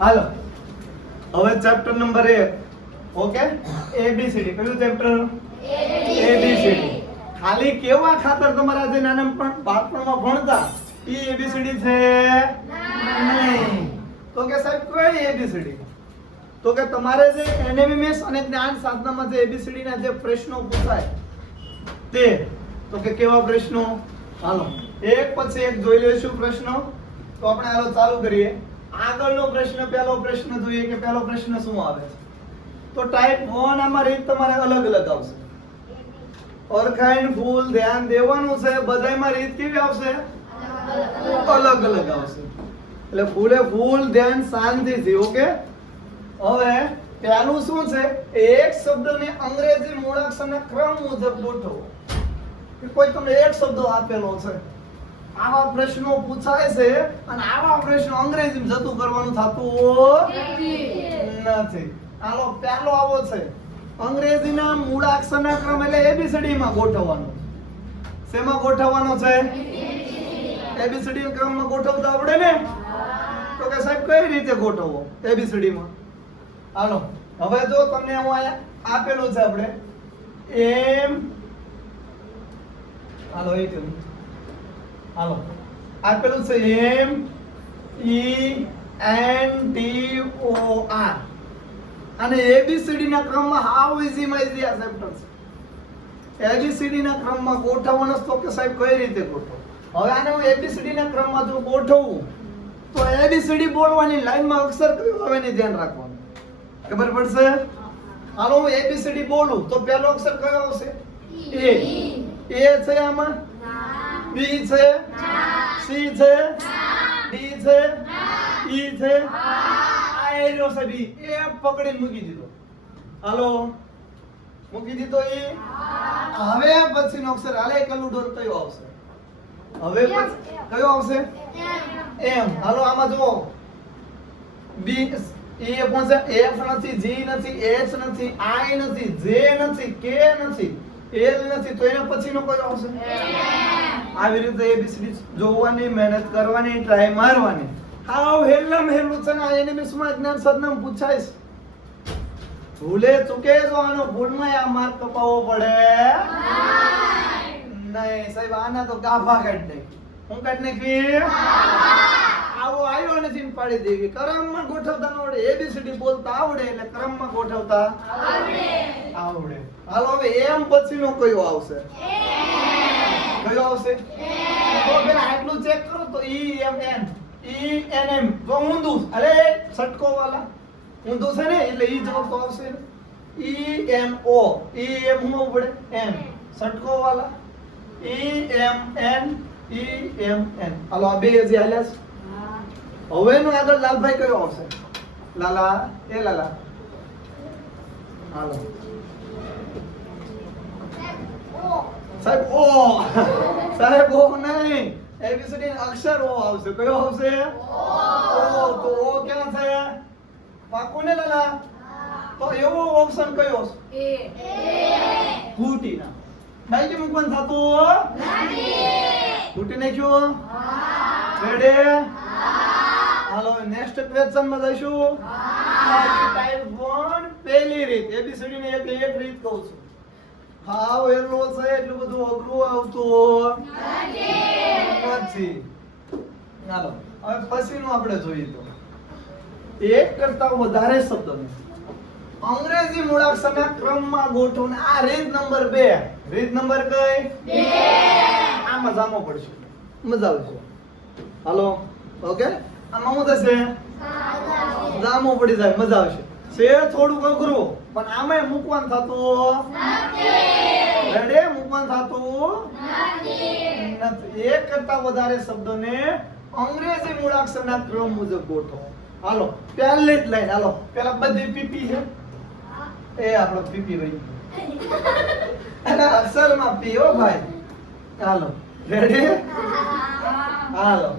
હાલો હવે chapter number 1 okay ABCD કયું chapter ABCD ખાલી કેવા ખાતર તમારા જે નાનપણ બાળપણમાં ભણતા ઈ એબીસીડી છે નહીં તો કે સાહેબ કઈ એબીસીડી તો કે તમારે જે એનએમએમએસ અને જ્ઞાન સાધનામાં જે એબીસીડી ના જે પ્રશ્નો પૂછાય તે તો કે કેવા પ્રશ્નો હાલો એક પછી એક જોઈ લઈશું પ્રશ્નો તો આપણે હાલો ચાલુ કરીએ આગળનો પ્રશ્ન પહેલો પ્રશ્ન જોઈએ કે પહેલો પ્રશ્ન શું આવે છે તો ટાઈપ 1 આમાં રીત તમારે અલગ અલગ આવશે ઓળખાણ ફૂલ ધ્યાન દેવાનું છે બધાયમાં રીત કેવી આવશે અલગ અલગ આવશે એટલે ફૂલે ફૂલ ધ્યાન શાંતિથી ઓકે હવે પહેલું શું છે એક શબ્દને અંગ્રેજી મૂળાક્ષરના ક્રમ મુજબ ગોઠવો કોઈ તમને એક શબ્દ આપેલો છે આવા પ્રશ્નો પૂછાય છે અને આવા પ્રશ્નો અંગ્રેજીમાં જતું કરવાનું થતું નથી હાલો પહેલો આવો છે અંગ્રેજીના મૂળાક્ષરના ક્રમ એટલે એબીસીડી માં ગોઠવવાનો શેમાં ગોઠવવાનો છે એબીસીડી ના ક્રમમાં ગોઠવતા આવડે ને તો કે સાહેબ કઈ રીતે ગોઠવવો એબીસીડી માં હાલો હવે જો તમને હું અહીંયા આપેલું છે આપણે એમ હાલો એ કહું હાલો આપેલું છે એમ E N T O R અને એબીસીડી ના ક્રમમાં હાઉ ઈઝી માં ઈઝી આ ચેપ્ટર છે એબીસીડી ના ક્રમમાં ગોઠવવાનો તો કે સાહેબ કઈ રીતે ગોઠવો હવે આને હું એબીસીડી ના ક્રમમાં જો ગોઠવું તો એબીસીડી બોલવાની લાઈનમાં અક્ષર કયો આવે ને ધ્યાન રાખવાનું ખબર પડશે હાલો હું એબીસીડી બોલું તો પહેલો અક્ષર કયો આવશે એ છે આમાં બી છે સી છે ડી છે ઈ છે આયરો છે બી એ પકડીને મૂકી દીધો હાલો મૂકી દીધો એ હવે પછીનો અક્ષર હાલે કલ્લુ ડોર કયો આવશે હવે કયો આવશે એમ હાલો આમાં જો બી એ પહોંચે એફ નથી જી નથી એચ નથી આઈ નથી જે નથી કે નથી એલ નથી તો એના પછીનો કયો આવશે આવી રીતે એબીસીડી જોવાની મહેનત કરવાની ટ્રાય મારવાની હાવ હેલ્લમ હેલ્લું છે ને એનિમેશનમાં જ્ઞાન સાધનામાં પૂછાય છે ભૂલે ચૂકે જો આનો ભૂલમાં આ માર્ક કપાવવો પડે નહીં સાહેબ આના તો ગાભા કાઢ નાખી હું કાઢ નાખી આવો આવ્યો ને ચીન પાડી દેવી ક્રમમાં ગોઠવતા ન આવડે એબીસીડી બોલતા આવડે એટલે ક્રમમાં ગોઠવતા આવડે હાલો હવે એમ પછીનો કયો આવશે કયો આવશે તો પેલા આટલું ચેક કરો તો ઈ એમ એન તો ઊંધું અરે સટકો વાલા ઊંધું છે ને એટલે ઈ જવાબ તો આવશે ઈ એમ ઓ ઈ એમ હું પડે એમ સટકો વાલા ઈ એમ એન હાલો આ બે જે હાલ્યા છે હવે નો આગળ લાલભાઈ કયો આવશે લાલા એ લાલા હાલો સાહેબ ઓ સાહેબ ઓ નહીં એબીસીડી અક્ષર ઓ આવશે કયો આવશે ઓ તો ઓ ક્યાં છે પાકું ને લાલા તો એવો ઓપ્શન કયો એ ફૂટી ના બાઈક મૂકવાનું થતું નથી ફૂટી નાખ્યો રેડી હાલો નેક્સ્ટ ક્વેશ્ચન માં જઈશું ટાઈપ 1 પહેલી રીત એબીસીડી ની એક રીત કહું છું હાવ એલો છે એટલું બધું અઘરું આવતું નથી ચાલો હવે પછીનું આપણે જોઈએ તો એક કરતા વધારે શબ્દોને અંગ્રેજી મૂળાક્ષરના ક્રમમાં ગોઠવને આ રીત નંબર 2 રીત નંબર કઈ 2 આ મજામાં પડશે મજા આવશે હાલો ઓકે આમાં હું થશે જામો પડી જાય મજા આવશે છે થોડુંક અઘરું પણ આમાં મૂકવાનું થતું નથી રેડી મૂકવાનું થતું નથી એક કરતા વધારે શબ્દોને અંગ્રેજી મૂળાક્ષરના ક્રમ મુજબ ગોઠવો હાલો પહેલી જ લાઈન હાલો પેલા બધી પીપી છે એ આપણો પીપી ભાઈ અને અક્ષરમાં પી હો ભાઈ હાલો રેડી હાલો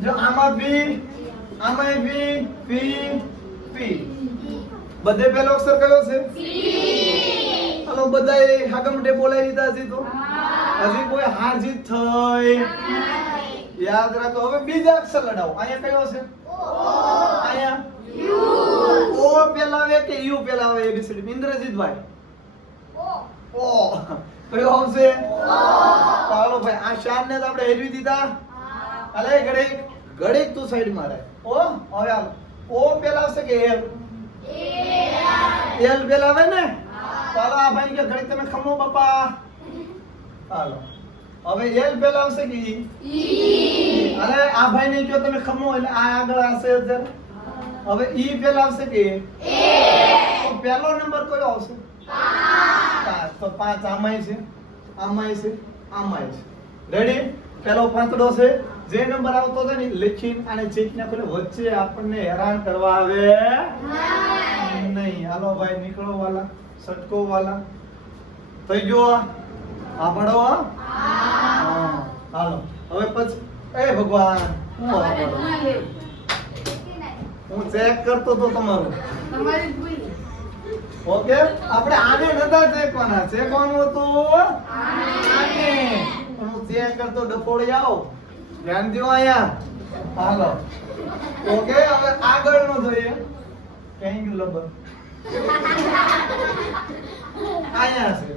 જો આમાં બી આમાં બી પી પી બધે પહેલો અક્ષર કયો છે સી હાલો બધાય હાગમટે બોલાઈ દીધા છે તો હજી કોઈ હાર જીત થઈ યાદ રાખો હવે બીજા અક્ષર લડાવો અહીંયા કયો છે ઓ અહીંયા ઓ પેલા આવે કે યુ પેલા આવે એબીસીડી ઇન્દ્રજીતભાઈ ઓ કયો આવશે ચાલો ભાઈ આ શાન ને તો આપણે હેરવી દીધા અલે ઘડીક ઘડીક તું સાઈડ માં રહે ઓ હવે હાલ ઓ પેલા આવશે કે એલ એલ પેલા આવે ને ચાલો આ ભાઈ કે ઘડીક તમે ખમો બાપા ચાલો હવે એલ પેલા આવશે કે ઈ અરે આ ભાઈ ને જો તમે ખમો એટલે આ આગળ આવશે જરા હવે ઈ પેલા આવશે કે એ તો પહેલો નંબર કયો આવશે 5 તો 5 આમાંય છે આમાંય છે આમાંય છે રેડી પેલો પાંચડો છે જે નંબર આવતો હતો ને લખીને અને ચેક ના કરે વચ્ચે આપણને હેરાન કરવા આવે નહીં હાલો ભાઈ નીકળો વાલા સટકો વાલા થઈ ગયો આ પડો હાલો હવે પછી એ ભગવાન હું આ પડો હું ચેક કરતો તો તમારું તમારી ભૂલ ઓકે આપણે આને નતા ચેકવાના ચેકવાનું હતું આને હું ચેક કરતો ડફોડી આવો ધ્યાન દો આયા હાલો ઓકે હવે આગળ નો જોઈએ કેંગ લબર આયા છે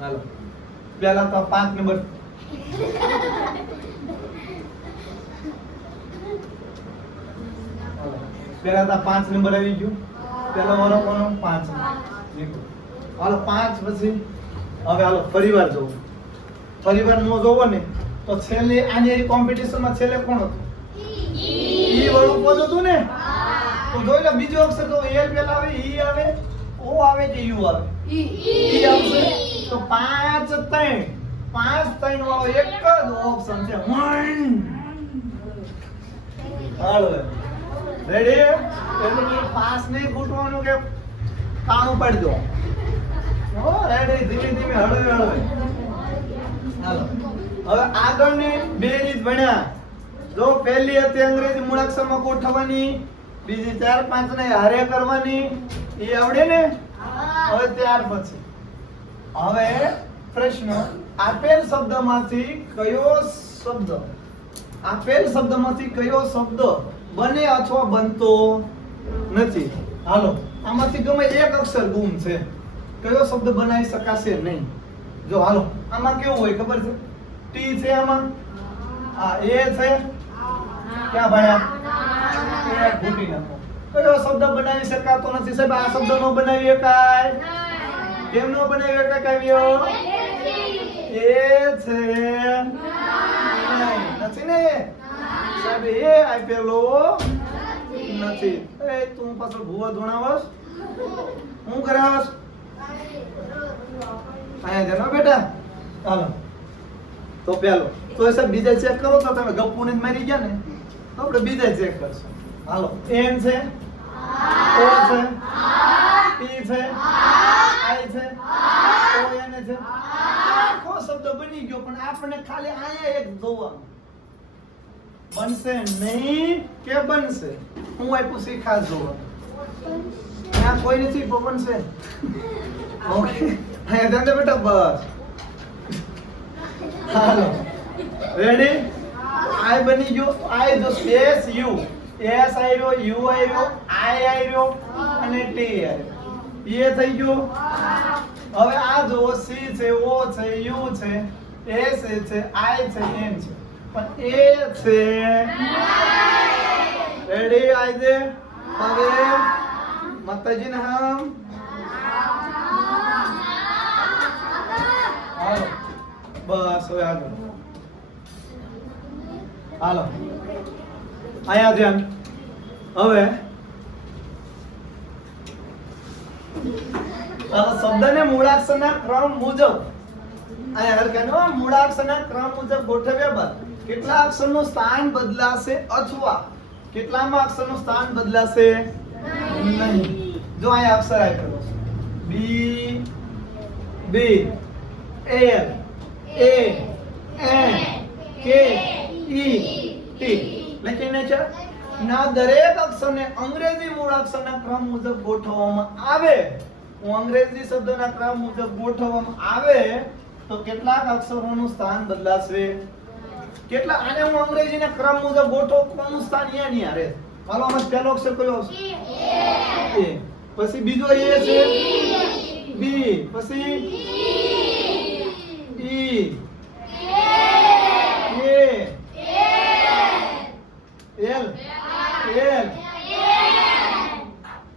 હાલો પહેલા તો 5 નંબર પેલા તો 5 નંબર આવી ગયો પેલો વાળો કોનો 5 નીકળો હાલો 5 પછી હવે હાલો ફરીવાર જોવો ફરીવાર નો જોવો ને તો છેલ્લે આની કોમ્પિટિશન માં છેલ્લે કોણ હતું ઈ વાળું પદ હતું ને તો જોઈ લો બીજો અક્ષર તો એલ પેલા આવે ઈ આવે ઓ આવે કે યુ આવે ઈ આવશે તો 5 3 વાળો એક જ ઓપ્શન છે હાલો રેડી એટલે પાસ નહીં ફૂટવાનું કે કાણું પાડી દો હો રેડી ધીમે ધીમે હળવે હળવે હાલો હવે આગળની બે રીત ભણ્યા જો પહેલી હતી અંગ્રેજી મૂળાક્ષરમાં ગોઠવવાની બીજી 4 5 ને હારે કરવાની એ આવડે ને હવે ત્યાર પછી હવે પ્રશ્ન આપેલ શબ્દમાંથી કયો શબ્દ બને અથવા બનતો નથી હાલો આમાંથી ગમે એક અક્ષર ગુમ છે કયો શબ્દ બનાવી શકાશે નહીં જો હાલો આમાં કેવું હોય ખબર છે ટી છે આમાં આ એ છે ક્યાં ભાઈ એ ફૂટી નાખો કયો શબ્દ બનાવી શકાતો નથી સાહેબ આ શબ્દ નો બનાવી શકાય કેમ નો બનાવી શકાય કાવ્યો એ છે નહીં નથી ને સાહેબ એ આપેલો નથી એ તું પાછળ ભૂવા ધોણાવસ હું કરાવસ આયા જાનો બેટા હાલો તો પેલો તો એ સાહેબ બીજા ચેક કરો તો તમે ગપ્પુને જ મારી ગયા ને તો આપણે બીજા ચેક કરશું હાલો એન છે ઓ છે ટી છે આઈ છે ઓ એને છે આખો શબ્દ બની ગયો પણ આપણે ખાલી આયા એક જોવાનું બનશે નહીં કે બનશે હું આપ્યું શીખા જોવાનું ત્યાં કોઈ નથી બનશે ઓકે હા ધંધે બેટા બસ હાલો રેડી આઈ બની ગયો આઈ જો સ્પેસ યુ એસ આવ્યો યુ આવ્યો આઈ આવ્યો અને ટી આવ્યો એ થઈ ગયો હવે આ જો સી છે ઓ છે યુ છે એસ છે આઈ છે એન છે પણ એ છે રેડી આઈ હવે માતાજી ને હમ હાલો બસ હવે આગળ હાલો આયા ધ્યાન હવે શબ્દને મૂળાક્ષરના ક્રમ મુજબ આયા હરકાનો મૂળાક્ષરના ક્રમ મુજબ ગોઠવ્યા બાદ કેટલા અક્ષરનું સ્થાન બદલાશે અથવા કેટલામાં અક્ષરનું સ્થાન બદલાશે નહીં જો આયા અક્ષર આપેલો છે બી બી એલ એ એન કે ઈ ટી લખીને છે ના દરેક અક્ષરને અંગ્રેજી મૂળાક્ષરના ક્રમ મુજબ ગોઠવવામાં આવે હું અંગ્રેજી શબ્દના ક્રમ મુજબ ગોઠવવામાં આવે તો કેટલાક અક્ષરોનું સ્થાન બદલાશે કેટલા આને હું અંગ્રેજીના ક્રમ મુજબ ગોઠવો કોનું સ્થાન અહીંયા નહીં રહે. હાલો આમાં પહેલો અક્ષર કયો આવશે? એ. પછી બીજો એ છે બી, પછી ઈ, એ, એલ, એલ,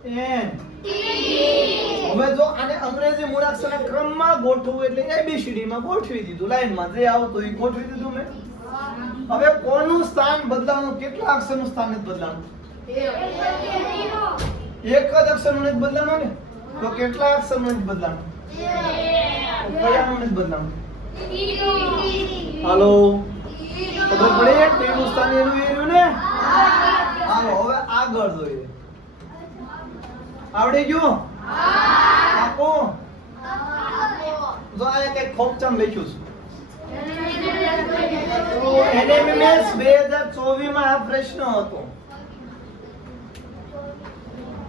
એન. હવે જો આને અંગ્રેજી મૂળાક્ષરના ક્રમમાં ગોઠવવું એટલે એબીસીડી માં ગોઠવી દીધું, લાઈનમાં જે આવતું એ ગોઠવી દીધું મેં. હવે કોનું સ્થાન બદલાવાનું? કેટલા અક્ષરનું સ્થાન નથી બદલાવાનું? એક જ અક્ષરનું નથી બદલાવાનું ને, તો કેટલા અક્ષરનું નથી બદલાવાનું? કયાનું નથી બદલાવાનું? હાલો ખબર પડે? તેનું સ્થાન એનું એનું ને. હાલો હવે આગળ જોઈએ. આવડી ગયું? આપો જો આ એક ખોપચામ લખ્યું છે. એનએમએસ 2024 માં આ પ્રશ્ન હતો.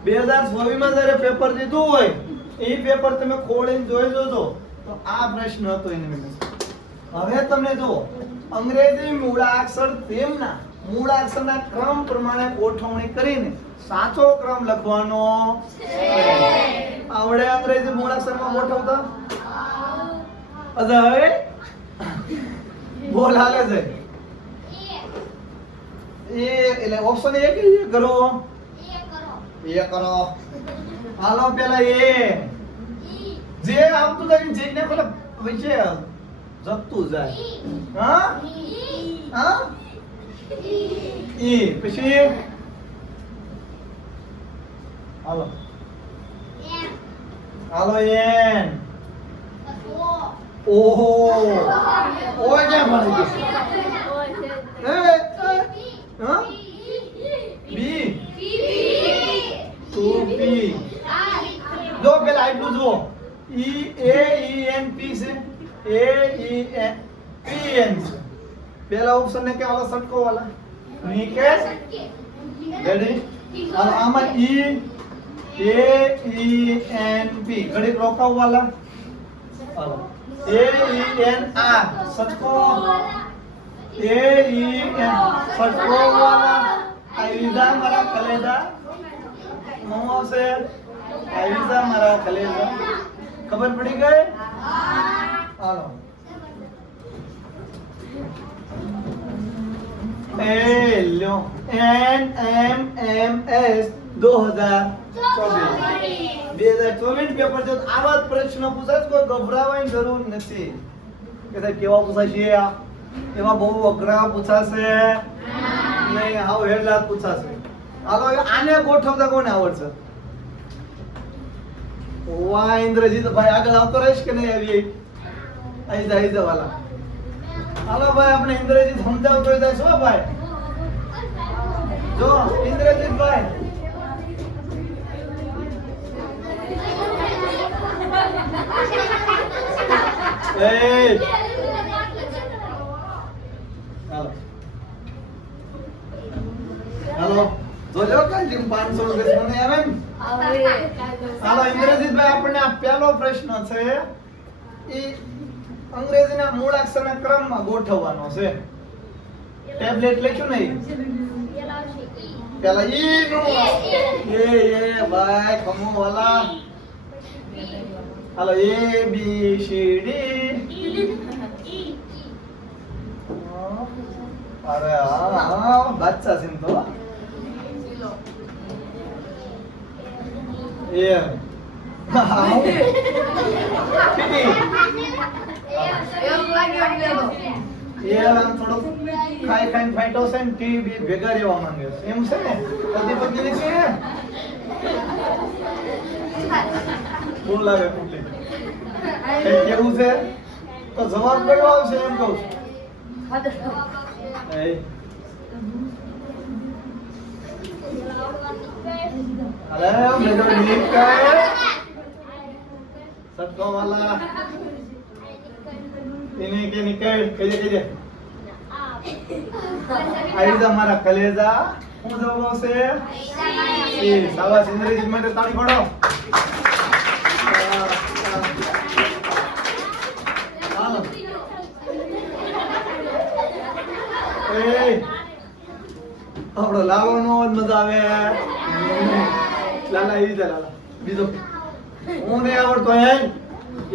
2024 માં જ્યારે પેપર દીધું હોય એ પેપર તમે ખોલીને જોઈ જોજો તો આ પ્રશ્ન હતો એનએમએસ. હવે તમે જો અંગ્રેજી મૂળાક્ષર તેમના મૂળાક્ષરના ક્રમ પ્રમાણે ગોઠવણી કરીને સાચો ક્રમ લખવાનો આવડે? અંગ્રેજી મૂળાક્ષરમાં ગોઠવતા અજય બોલ હાલે છે. એ એટલે ઓપ્શન એ કે એ કરો, એ કરો. હાલો પેલા એ જે આવતું જાય જે ને કોલે વચ્ચે જપતું જાય. હા હા ઈ પછી હાલો હાલો એન. ઓહો ઓય ક્યાં ભણી ગયું? હા બી ટુ પી. જો પેલા આટલું જુઓ. ઈ એ ઈ એન પી છે, એ ઈ એન પી એન છે. પહેલા ઓપ્શન ને કે આલા સટકો વાલા નીકે રેડી. આમાં ઈ એ ઈ એન પી ઘડી રોકાવ વાલા. હાલો એ ઈ એન આ સટકો, એ ઈ એન સટકો વાલા. આઈઝા મારા કલેજા નો છે, આઈઝા મારા કલેજા. ખબર પડી ગઈ? હાલો એ લ્યો NMMS 2024 પેપર જો આવા જ પ્રશ્ન પૂછાય કોઈ ગભરાવાની જરૂર નથી કે સાહેબ કેવા પૂછાશે. એવા બહુ અઘરા પૂછાશે નહીં, હાવ હેલા પૂછાશે. હાલો આને ગોઠવતા કોને આવડશે? વાહ ઇન્દ્રજીત ભાઈ આગળ આવતો રહીશ કે નહીં? આવી આઈ જવાલા. હાલો ભાઈ આપણે ઇન્દ્રજીત સમજાવતો જાય છો ભાઈ. જો ઇન્દ્રજીત ભાઈ એ હાલો હાલો જોજો કાંઈ 500 રૂપિયા મને આવે ને. હાલો ઇન્દ્રજીત ભાઈ આપણને આ પહેલો પ્રશ્ન છે એ અંગ્રેજીના મૂળાક્ષરના ક્રમમાં ગોઠવવાનો છે. ટેબ્લેટ લખ્યું નહીં પેલા ઈ નું એ ભાઈ ખમો વાલા. હાલો એ બી સી ડી. અરે હા બાદશાહ સિંહ તો એ આમ થોડું ખાઈને ફાઈટો છે ને ટીવી ભેગા રહેવા માંગે છે એમ છે ને. પતિ પત્ની છે બોલાવે પુટલી કેવું છે તો જવાબ કયો આવશે એમ કહું છું. અરે મેં તો નિકળ સટકો વાલા એને કે નિકળ કહીએ આઈઝા મારા કલેજા. હું જવાબ આવશે એ સાવા સિંદ્રજીત માટે તાળી પાડો. આપણો લાલો નો મજા આવે. લાલા એવી લાલા બીજો હું નહીં આવડતો હે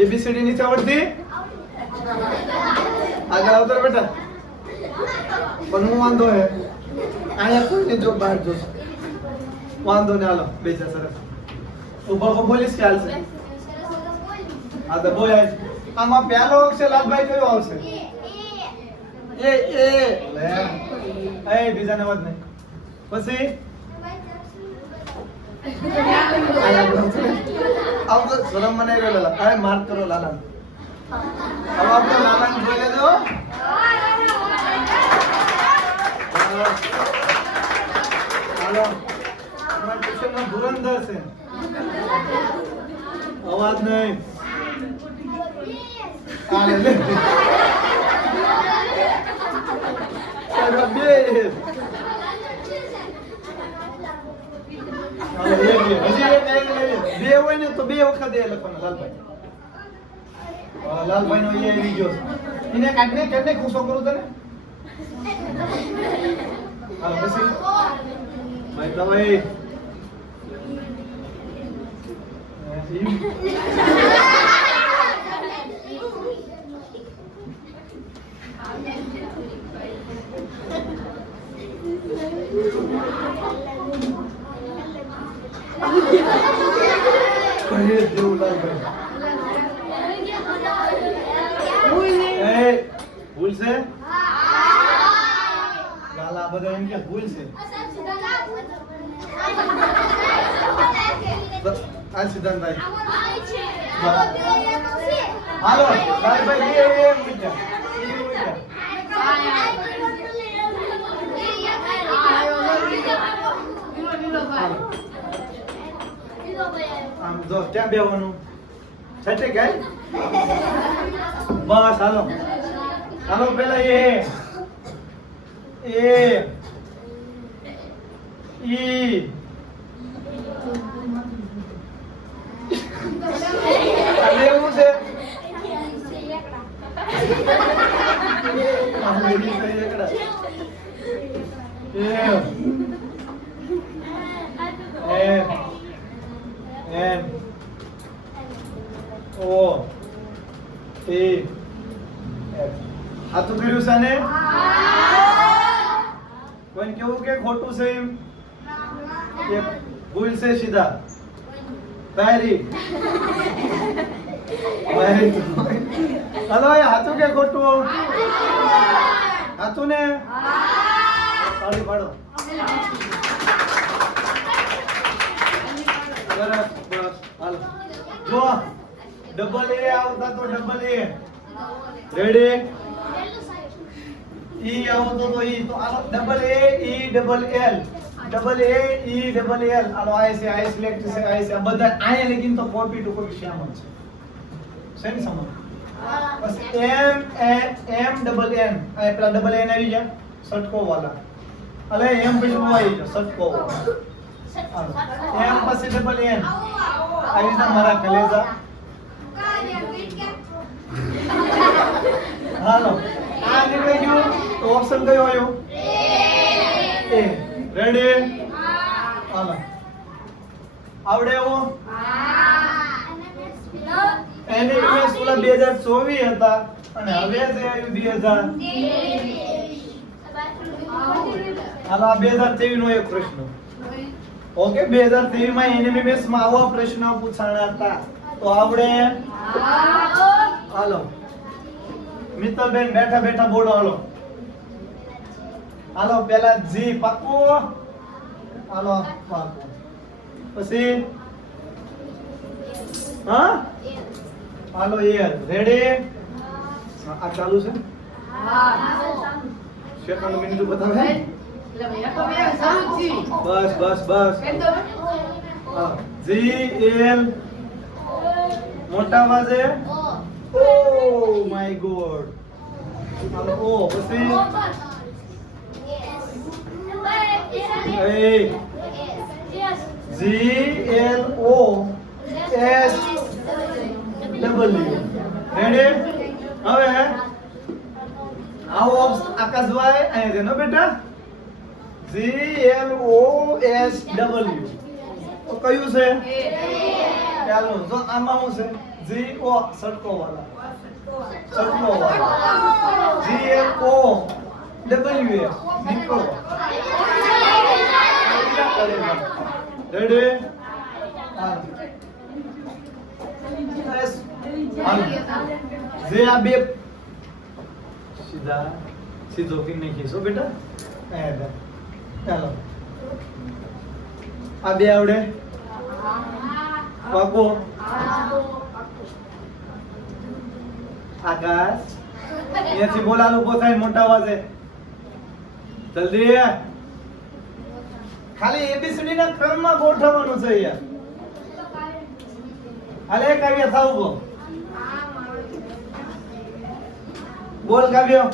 ABCD નથી આવડતી. આગળ આવતો બેટા પણ હું વાંધો હે આયા કોઈ જો બહાર જો વાંધો ને હાલો બેસા સરસ ઉભા બોલીશ ખ્યાલ છે. હા તો બોલ આમાં પહેલો અક્ષર લાલભાઈ કયો આવશે? એ લે એ બીજા ને વાત નહીં પછી આમ તો શરમ મને રહ્યો લાલા અરે માર કરો લાલા હવે આપણે લાલાને જોઈ લેજો. હાલો અમારા ટ્યુશનમાં ધુરંધર છે અવાજ નહીં. હાલે લે બે હોય ને તો બે વખત એ લખવાનું લાલભાઈ. લાલભાઈ નો એ આવી ગયો એને કાઢને કેને ખુશો કરું તને. હાલો પછી ભાઈ ભાઈ ભૂલ છે લાલા બધા એમ કે ભૂલ છે. આ સિદ્ધાંતભાઈ હાલો ભાઈ એ મૂક્યા આમ જો ક્યાં બેવાનું છઠે કે બસ હાલો હાલો પેલા એ ઈ અલે એવું છે N O P F આ તો કર્યું છે ને કોઈ કેવું કે ખોટું છે એમ કે ભૂલ છે સીધા તારી હાલો એ હાથું કે ખોટું હાથું ને તાળી પાડો બસ બસ હાલો જો ડબલ એ આવતા તો ડબલ એ રેડી ઈ આવતો તો ઈ તો હાલો double A E double L double A E double L હાલો આઈ સિલેક્ટ છે આઈ છે બધા આયા લેકિન તો કોપી ટુ કોપી સેમ જ છે સેમ સમજ બસ એમ ડબલ એન આ પેલા ડબલ એન આવી ગયા સટકો વાલા અલે એમ પછી આવી ગયો સટકો એમ પછી ડબલ એન આવી જા મારા કલેજા હાલો આ નીકળી ગયું તો ઓપ્શન કયો આવ્યો એ રેડી હાલો આવડે એવો એની ઇમેજ ઓલા 2024 હતા અને હવે જે આવ્યું 2000 હાલો આ 2023 નો એક પ્રશ્ન ઓકે 2023 માં એનએમએમએસ માં આવા પ્રશ્ન પૂછાણા હતા તો આવડે હાલો મિત્તલબેન બેઠા બેઠા બોલો હાલો હાલો પેલા જી પાકો હાલો પાકો પછી હા હાલો એર રેડી આ ચાલુ છે સેકન્ડ મિનિટ બતાવે બસ બસ બસ હા જી એલ મોટા અવાજે ઓ માય ગોડ હાલો ઓ પછી A G L O S W ready હવે આવો આકાશભાઈ અહીંયા છે ને બેટા GLOSW તો કયું છે ચાલો તો આમાં શું છે GO સટકો વાળા GLOWS નીકળો રેડી જે આ બે સીધો કે નહીં ખીસો બેટા ચાલો આ બે આવડે પાકો આકાશ અહીંયાથી બોલાનું ઉભો થાય મોટા અવાજે જલ્દી ખાલી એબીસીડી ના ક્રમમાં ગોઠવવાનું છે યાર હાલે કાવ્ય થાવ ઉભો બોલ કાવ્ય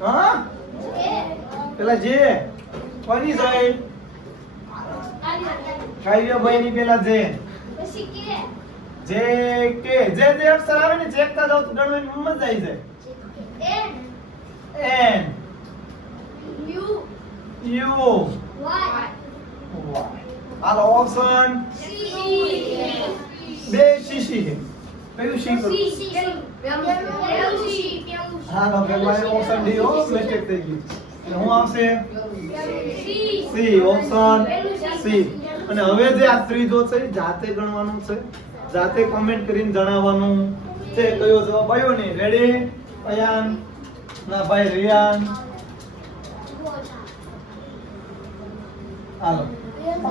હા પેલા જે કોની જાય કાવ્ય ભાઈ ની પેલા જે જે કે જે અક્ષર આવે ને ચેકતા જાવ તો ગણવાની મજા આવી જાય N U Y હાલો ઓપ્શન બે શીશી છે કયું શી કરું હાલો પેલા ઓપ્શન ડી હો મિસ્ટેક થઈ ગઈ એટલે હું આવશે સી ઓપ્શન સી અને હવે જે આ ત્રીજો છે જાતે ગણવાનું છે જાતે કોમેન્ટ કરીને જણાવવાનું છે કયો જવાબ આવ્યો ને રેડી અયાન ના ભાઈ રિયાન હાલો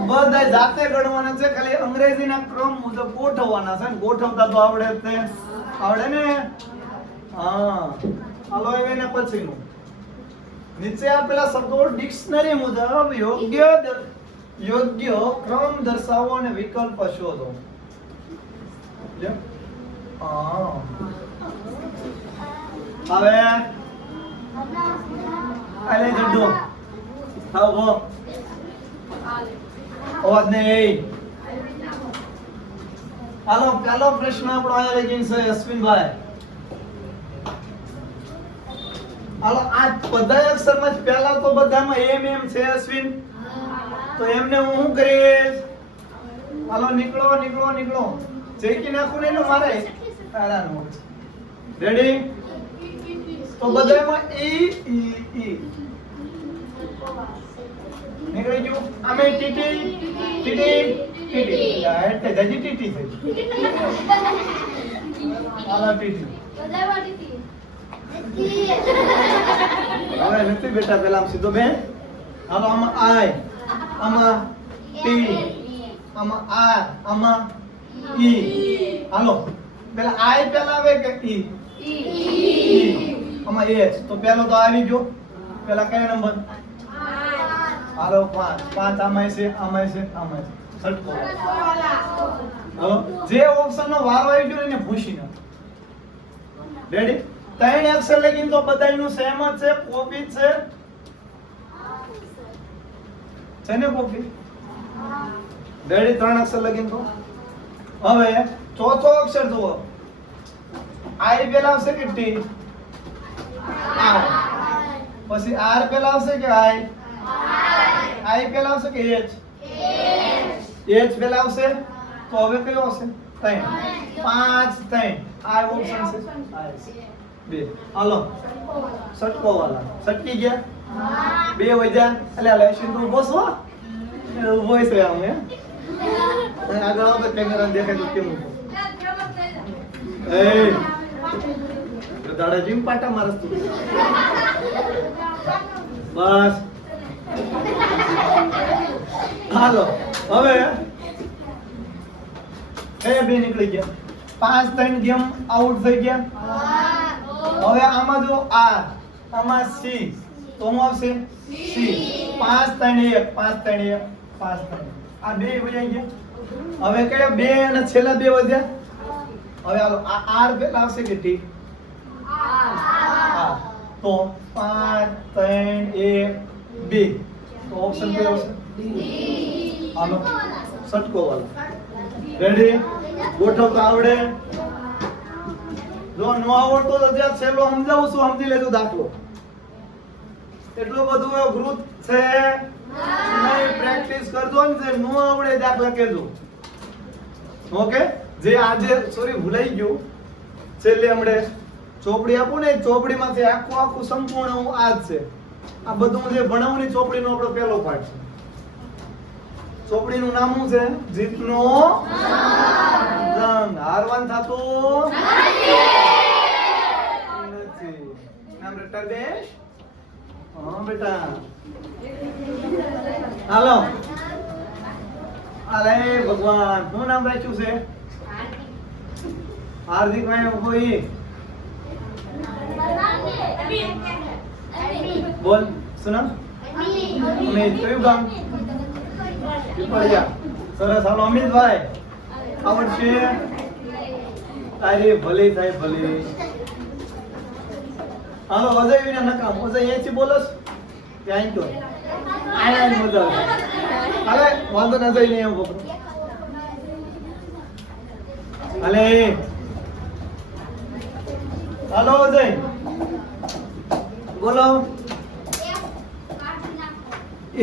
બધાય જાતે ગણવાના છે ખાલી અંગ્રેજીના ક્રમ મુજબ ગોઠવવાના છે ને ગોઠવતા તો આવડે જ ને આવડે ને હા હાલો હવે ને પછીનું નીચે આપેલા શબ્દો ડિક્શનરી મુજબ યોગ્ય ક્રમ દર્શાવો અને વિકલ્પ શોધો હવે આલે જડો આવો અવાજ નહીં હાલો પહેલો પ્રશ્ન આપણો અહીંયા લગીન છે અશ્વિનભાઈ હાલો આ બધા અક્ષરમાં પહેલા તો બધામાં એમ એમ છે અશ્વિન તો એમને હું શું કરીશ હાલો નીકળો નીકળો નીકળો ચેકી નાખું ને મારે આરાનું રેડી તો બધામાં ઈ નીકળી ગયું અમે ટીટી ટીટી ટીટી એટલે જજી ટીટી થઈ હાલો ટીટી હવે નથી બેટા પેલા આમ સીધો બે હાલો આમાં આઈ આમાં ટી આમાં આ આમાં ઈ હાલો પેલા આઈ પેલા આવે કે ઈ આમાં એચ તો પેલો તો આવી ગયો પેલા કયો નંબર હાલો 5 આમાં છે આમાં છે આમાં છે સટકો હાલો જે ઓપ્શન નો વારો આવી ગયો એને પૂછી ના રેડી ત્રણ અક્ષર લગીન તો બધાયનું સેમ જ છે કોપી જ છે ને કોપી રેડી ત્રણ અક્ષર લગીન તો હવે ચોથો અક્ષર જુઓ આઈ પેલા આવશે કે ટી આર પછી આર પેલા આવશે કે આઈ પેલા આવશે કે એચ પેલા આવશે તો હવે કયો આવશે 3 5 3 આ ઓપ્શન છે બે હાલો સટકો વાળા સટકી ગયા બે વજ્યા એટલે લેશન તો બોસો ઉભો છે આમ હે આગળ આવો તો કેમેરા દેખાય તો કેમ ઉભો એ દાડા જીમ પાટા મારસ તું બસ હાલો હવે એ બે નીકળી ગયા 5 3 ગેમ આઉટ થઈ ગયા હવે આમાં જો આર આમાં સી તો હું આવશે સી 5 3 1 5 3 1 5 3 આ બે વજાઈ ગયા હવે કયા બે અને છેલ્લા બે વધ્યા હવે હાલો આ આર પેલા આવશે કે ટી આર તો 5 3 1 2 તો ઓપ્શન કયો આવશે હાલો સટકો વાળો રેડી ગોઠવતા આવડે જો ન આવડતો તો ત્યાં છેલ્લો સમજાવું છું, સમજી લેજો દાખલો. એટલું બધું અઘરું છે નહીં, પ્રેક્ટિસ કરજો ને જે ન આવડે દાખલા કેજો. ઓકે, જે આજે સોરી ભૂલાઈ ગયું, છેલ્લે હમણે ચોપડી આપું ને, ચોપડીમાંથી આખું સંપૂર્ણ આ જ છે. આ બધું જે ભણાવું ને ચોપડીનો આપણો પહેલો પાઠ છે. ચોપડીનું નામ શું છે? જીતનો જંગ. હારવાન થાતું નથી. નામ રટા દેશ. હા બેટા, હાલો. અરે ભગવાન, શું નામ રાખ્યું છે? હાર્દિક ભાઈ કોઈ બોલ. શું નામ? અમિત. કયું ગામ? પીપળિયા. સરસ. હાલો અમિતભાઈ, આવડશે? તારી ભલી થાય ભલી. હાલો અજય વિના નકામ. અજય અહીંથી બોલસ ત્યાં તો આયા ની મજા આવે. હાલે વાંધો ન જઈ નહીં એવું બપરો. હાલે હાલો અજય બોલો.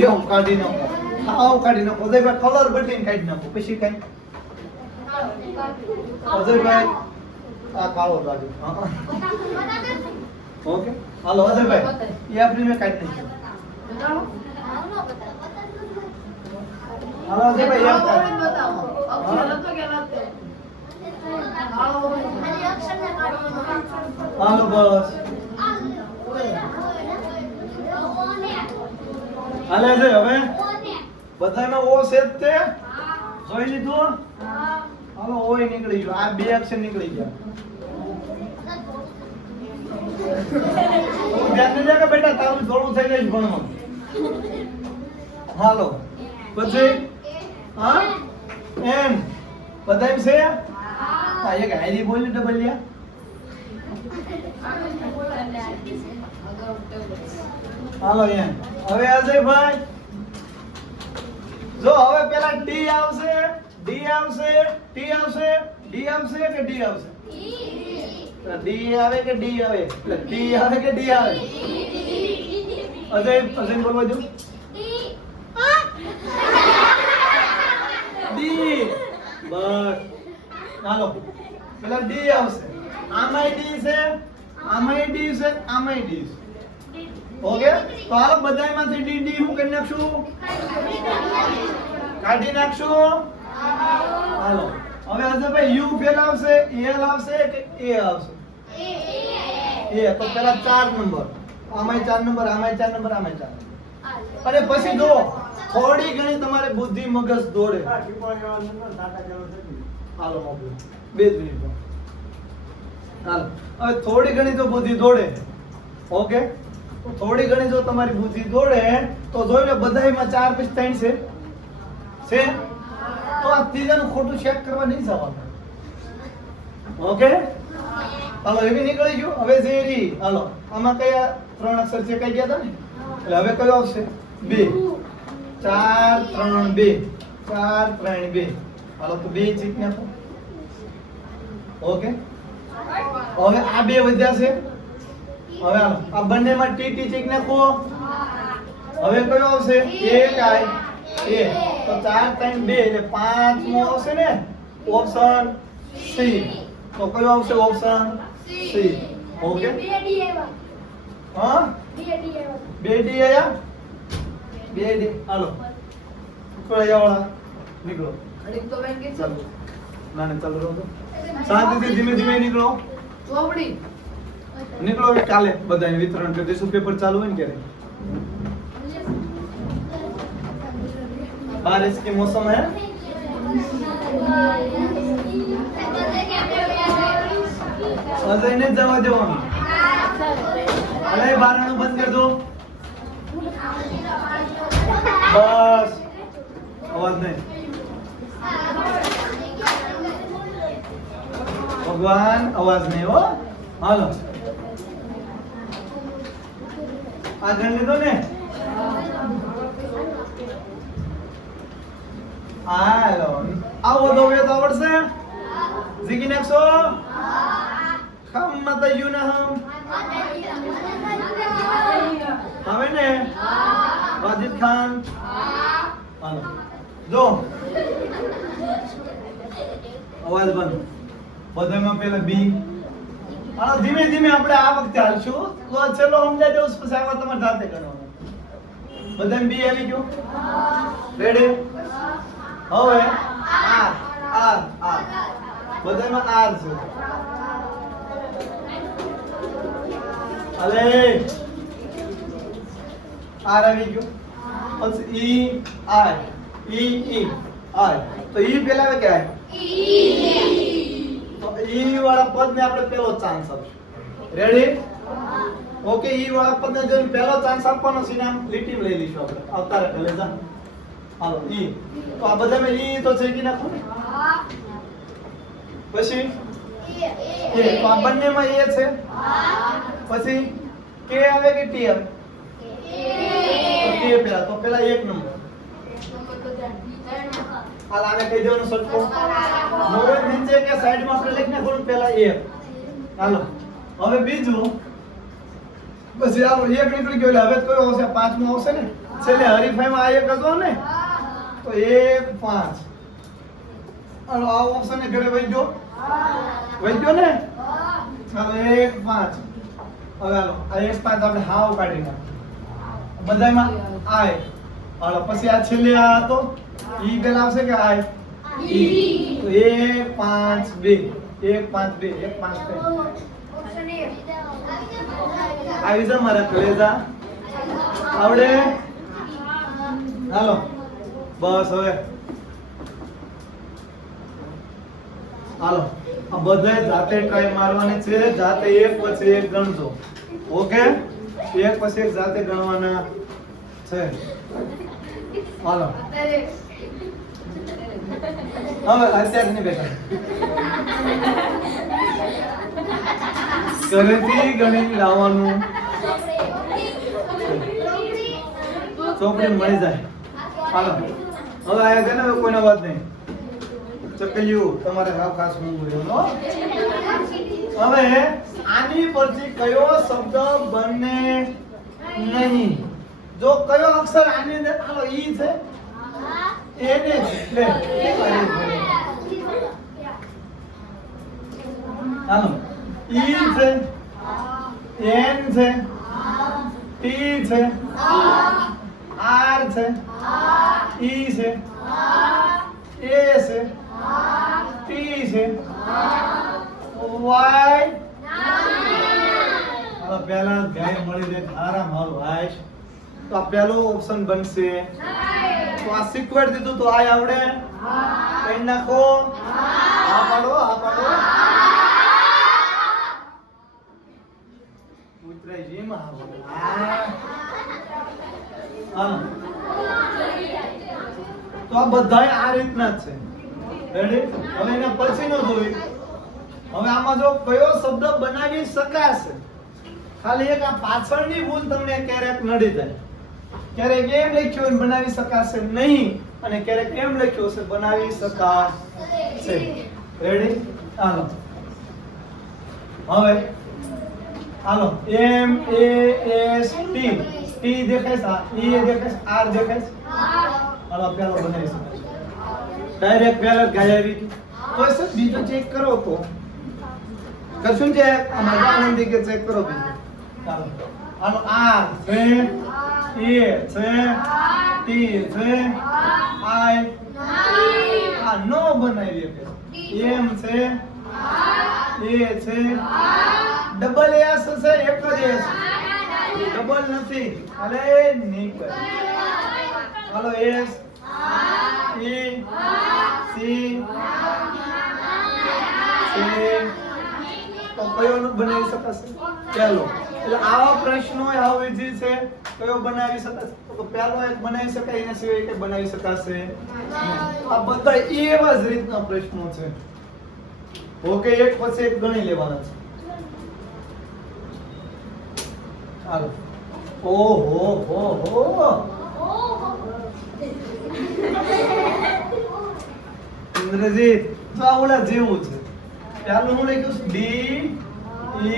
એમ કાઢી નાખો. આવ કાઢી નાખો. અજયભાઈ કલર બદલીને કાઢી નાખો. પછી કઈ અજયભાઈ આ કાળો કાઢી. હા ઓકે. હાલો અજયભાઈ, એ આપણી મેં કાઢી નાખ્યો. હાલો અજયભાઈ, એમ બતાવો. હાલો બસ. હાલે છે હવે બધામાં ઓ છે તે જોઈ લીધું. હાલો ઓય નીકળી ગયો. આ બે અક્ષર નીકળી ગયા. ધ્યાન દેજે કે બેટા તારું થોડું થઈ જાય ભણવાનું. હાલો પછી હા એમ બધા એમ છે. હા એક હાયરી બોલ ને ડબલિયા. હાલો એમ. હવે અજયભાઈ જો હવે પેલા ટી આવશે, ડી આવશે, ટી આવશે, ડી આવશે કે ડી આવશે? ડી આવે કે ડી આવે? એટલે ટી આવે કે ડી આવે? અજય બોલવા જો. ડી. બસ. હાલો પેલા ડી આવશે. આમાંય ડી છે, આમાંય ડી છે, આમાંય ડી છે. ઓકે, તો હાલો બધાયમાંથી ડી ડી હું કરી નાખશું, કાઢી નાખશું. હાલો હવે અજયભાઈ યુ પેલા આવશે, એલ આવશે કે એ આવશે? એ. તો પેલા 4 નંબર, આમાંય 4 નંબર, આમાંય 4 નંબર, આમાંય 4. અને પછી જો થોડી ઘણી તમારે બુદ્ધિ મગજ દોડે. હાલો મોકલો 2 મિનિટમાં. હાલો હવે થોડી ઘણી તો બુદ્ધિ દોડે. ઓકે, થોડી ઘણી જો તમારી બુદ્ધિ દોડે તો જોઈ લો બધાયમાં 4 પછી 3 છે. તો આ ત્રીજાનું ખોટું ચેક કરવા નહીં જવાનું. ઓકે, હાલો એ બી નીકળી ગયું. હવે ઝેરી. હાલો આમાં કયા 3 અક્ષર છે કઈ ગયા હતા ને, એટલે હવે કયો આવશે? 2. 4 3 2. 4 3 2. હાલો તો 2 ચીક નાખો. ઓકે, હવે આ 2 વધ્યા છે. હવે હાલો આ બંનેમાં ટી ટી ચીક નાખો. હવે કયો આવશે? 1 આય એ. તો 4 3 2 એટલે 5 મો આવશે ને ઓપ્શન સી. તો કયો આવશે? Option C. ઓકે, હા 2 ડી આયા. 2 ડી. હાલો નીકળો વાળા નીકળો. ચાલો ના ના ચાલો રહો તો શાંતિથી ધીમે ધીમે નીકળો. ચોપડી નીકળો. કાલે બધાને વિતરણ કરી દઈશું. પેપર ચાલુ હોય ને ક્યારે. बारिश की मौसम है. अजय ने जवा जवान. अरे बारણું બંધ कर दो. बस आवाज नहीं. भगवान आवाज नहीं हो. हालो આગળ લીધો ને. હાલો આવો તો હવે તો આવડશે. જીગી નાખશો. ખમ મતયું ને હમ હવે ને વાજિદ ખાન હાલો જો અવાજ બંધ બધામાં પહેલા બી હાલો ધીમે ધીમે આપણે આ વખતે હાલશું તો ચલો સમજાય દેવું પછી આવા તમારે જાતે કરવાનું બધામાં બી આવી ગયું રેડી હવે આર આર આર બધામાં આર છે અલે આર આવી ગયું પછી ઈ આર ઈ આર તો ઈ પેલા આવે કે તો ઈ વાળા પદ ને આપણે પહેલો ચાન્સ આપશું રેડી ઓકે ઈ વાળા પદ ને જો પહેલો ચાન્સ આપવાનો છે ને આમ લીટી લઈ લઈશું આપણે આવતા રહે લે જા હાલો ઈ તો આ બધામાં ઈ તો છે કે નાખો પછી એ તો આ બંનેમાં એ છે પછી કે આવે કે ટી આવે કે પેલા તો પેલા એક નંબર હાલ આને કહી દેવાનું સટકો મોરે નીચે કે સાઈડ માં આપણે લખને થોડું પેલા એક હાલો હવે બીજું પછી આ એક નીકળી ગયો એટલે હવે કયો આવશે પાંચમો આવશે ને છેલ્લે હરીફાઈમાં આ એક હતો ને તો 1 5 હાલો આ ઓપ્શન ને ઘરે વઈ ગયો ને ચાલો 1 5 હવે હાલો આ 1 5 આપણે હાવ કાઢી નાખ બધામાં આય હાલો પછી આ છેલ્લે આ હતો ઈ પેલા આવશે કે આય ઈ તો 1 5 2 1 5 2 1 5 2 ઓપ્શન એ આવી જા મારા કલેજા આવડે હાલો બસ હવે હાલો આ બધાય જાતે ટ્રાય મારવાની છે જાતે એક પછી એક ગણજો ઓકે એક પછી એક જાતે ગણવાના છે હાલો હવે અત્યારે નહીં બેઠા ઘરેથી ગણી લાવવાનું ચોપડી મળી જાય હાલો હવે આયા છે ને કોઈનો વાત નહીં ચકલિયું તમારે હાવ ખાસ હું બોલ્યો હવે આની પરથી કયો શબ્દ બને નહીં જો કયો અક્ષર આની અંદર હાલો ઈ છે એને લે હાલો ઈ છે એન છે ટી છે આર છે ઈ છે એ છે ટી છે વાય હવે પહેલા ગાય મળી જાય આરામ હારું આશ તો આ પહેલો ઓપ્શન બનશે તો આ શીખવાડી દીધું તો આ આવડે કઈ નાખો આ પાડો ઉતરાઈ જીમ તો આ બધાય આ રીતના જ છે રેડી હવે એના પછીનો જોઈ હવે આમાં જો કયો શબ્દ બનાવી શકાશે ખાલી એક આ પાછળની ભૂલ તમને ક્યારેક નડી જાય ક્યારેક એમ લખ્યું હોય બનાવી શકાશે નહીં અને ક્યારેક એમ લખ્યું હશે બનાવી શકાશે રેડી હાલો હવે હાલો એમ એ એસ ટી ટી દેખાય છે ઈ દેખાય છે આર દેખાય છે હાલો પેલો બનાવી શકાશે ડાયરેક્ટ પેલો ગાય આવી તો સર બીજો ચેક કરો તો કરશું છે અમારા આનંદી કે ચેક કરો બીજો ચાલો હાલો આર છે એ છે ટી છે આઈ આ નો બનાવી શકે એમ છે એ છે ડબલ એસ છે એક જ એસ ડબલ નથી અરે નહીં કરે હાલો એસ એ સી તો કયો બનાવી શકાશે ચાલો એટલે આવા પ્રશ્નો આવો ઈઝી છે કયો બનાવી શકાશે તો પહેલો એક બનાવી શકાય એના સિવાય કે બનાવી શકાશે આ બધા એવા જ રીતના પ્રશ્નો છે ઓકે એક પછી એક ગણી લેવાના છે ચાલો ઓહો હો હો ઇન્દ્રજીત તો આ ઓલા જેવું છે ચાલો હું લખ્યું ડી હવે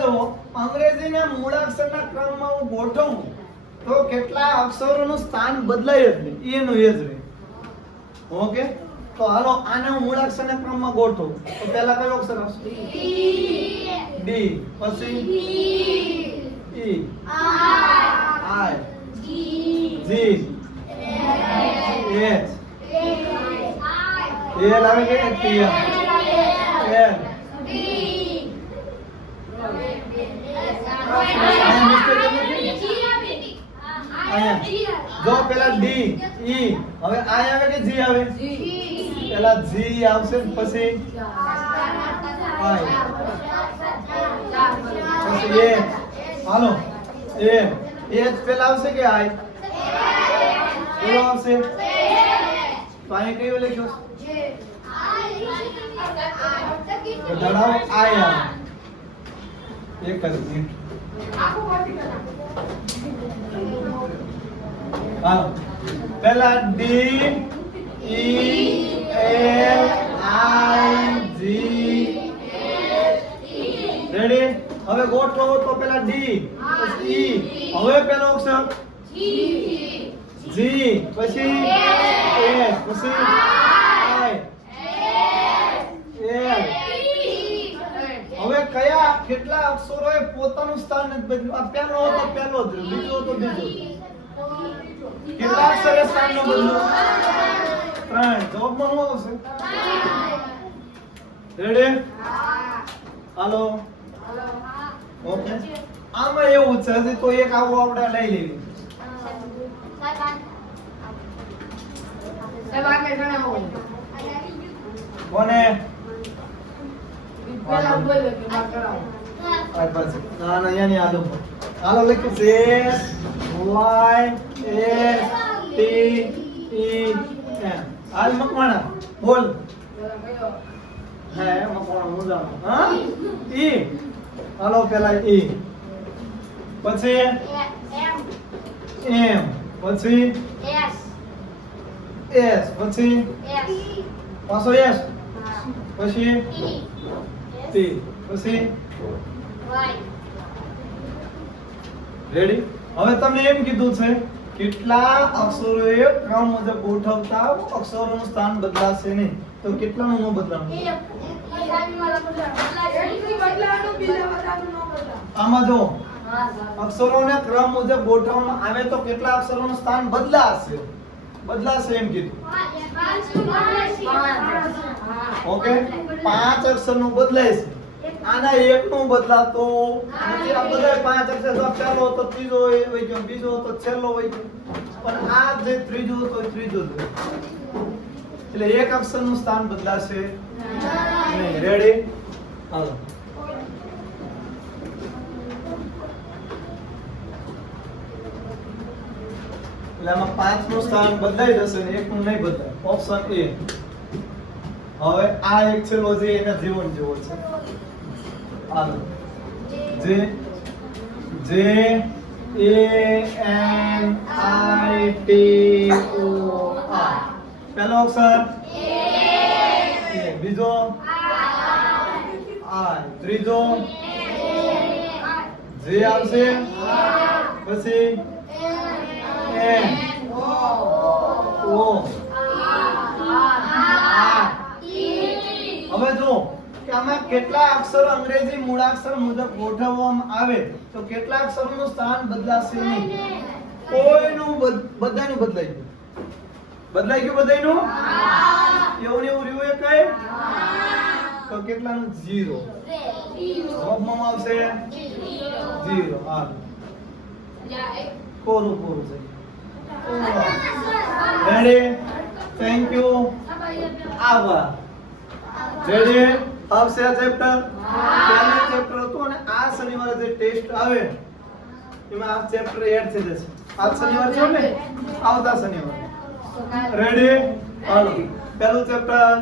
જો અંગ્રેજીના મૂળાક્ષરના ક્રમમાં હું ગોઠવું તો કેટલા અક્ષરોનું સ્થાન બદલાય જ નહીં, એનું એ જ રહે. ઓકે, તો હાલો આને હું મૂળાક્ષરના ક્રમમાં ગોઠવું તો પહેલા કયો અક્ષર આવશે? ડી, પછી ઈ, આઈ, જી, એચ, એલ આવે કે ટી, એલ, જો પેલા ડી, ઈ, હવે આઈ આવે કે જી આવે? પેલા જી આવશે પછી આઈ, પછી એ, હાલો એ પેલા આવશે કે આઈ? પેલો આવશે તો અહીં કયું લખ્યું છે? ધડાવો આઈ આવે. એક જ મિનિટ. હાલો પહેલા ડી, ઈ, એલ, આઈ, જી, રેડી? હવે ગોઠવો તો પેલા ડી, પછી ઈ, હવે પેલો અક્ષર જી, પછી એસ, પછી આઈ, એલ. હવે કયા કેટલા અક્ષરોએ પોતાનું સ્થાન નથી બદલ્યું? આ પહેલો હતો પહેલો જ, બીજો હતો બીજો. કેટલા અક્ષરે સ્થાન ન બદલ્યું? 3. જવાબમાં શું આવશે? રેડી? Hello okay. આમાં એવું છે હજી તો એક આવો આપણે લઈ લેવી. કોને? હાલો લખ્યું છે વાય એ ટી ઈ એમ. હાલ મકવાણા બોલ. હે મકવાણા મુજાનો. હા ઈ. હાલો પેલા ઈ, પછી એમ, પછી એસ, પછી પાછો એસ, પછી ટી, પછી રેડી? હવે તમને એમ કીધું છે કેટલા અક્ષરોએ ક્રમ મુજબ ગોઠવતા અક્ષરોનું સ્થાન બદલાશે નહીં. તો કેટલાનું ન બદલાવાનું? આમાં જો અક્ષરોને ક્રમ મુજબ ગોઠવવામાં આવે તો કેટલા અક્ષરોનું સ્થાન બદલાશે? બદલાશે એમ કીધું. ઓકે, 5 અક્ષરનું બદલાય છે. આના એકનું બદલાતો નથી. આ બધા 5 અક્ષર તો પહેલો તો ત્રીજો હોય ગયો, બીજો તો છેલ્લો હોય ગયો, પણ આ જે ત્રીજો તો ત્રીજો જ હોય. એટલે એક અક્ષરનું સ્થાન બદલાશે નહીં. રેડી? હાલો એટલે આમાં 5 નું સ્થાન બદલાઈ જશે ને 1 નું નહીં બદલાય. Option A. હવે આ એક છેલ્લો જે એના જીવન જેવો છે. હાલો જે જે A N I T O R. પહેલો અક્ષર એ, બીજો આઈ, ત્રીજો જે આવશે, પછી એન ઓ આર. હવે જો કે આમાં કેટલા અક્ષરો અંગ્રેજી મૂળાક્ષર મુજબ ગોઠવવામાં આવે તો કેટલા અક્ષરોનું સ્થાન બદલાશે નહીં? કોઈનું બધાનું બદલાઈ ગયું. બદલાઈ ગયું બધાનું? એવું ને એવું રહ્યું એક કઈ? તો કેટલાનું? 0. જવાબમાં આવશે 0. હાલ પૂરું છે. રેડી? Thank you. આભાર. રેડી? આવશે આ ચેપ્ટર. પહેલું ચેપ્ટર હતું અને આ શનિવારે જે ટેસ્ટ આવે એમાં આ ચેપ્ટર એડ થઈ જશે. આ શનિવાર છે ને, આવતા શનિવારે. રેડી? હાલો પહેલું ચેપ્ટર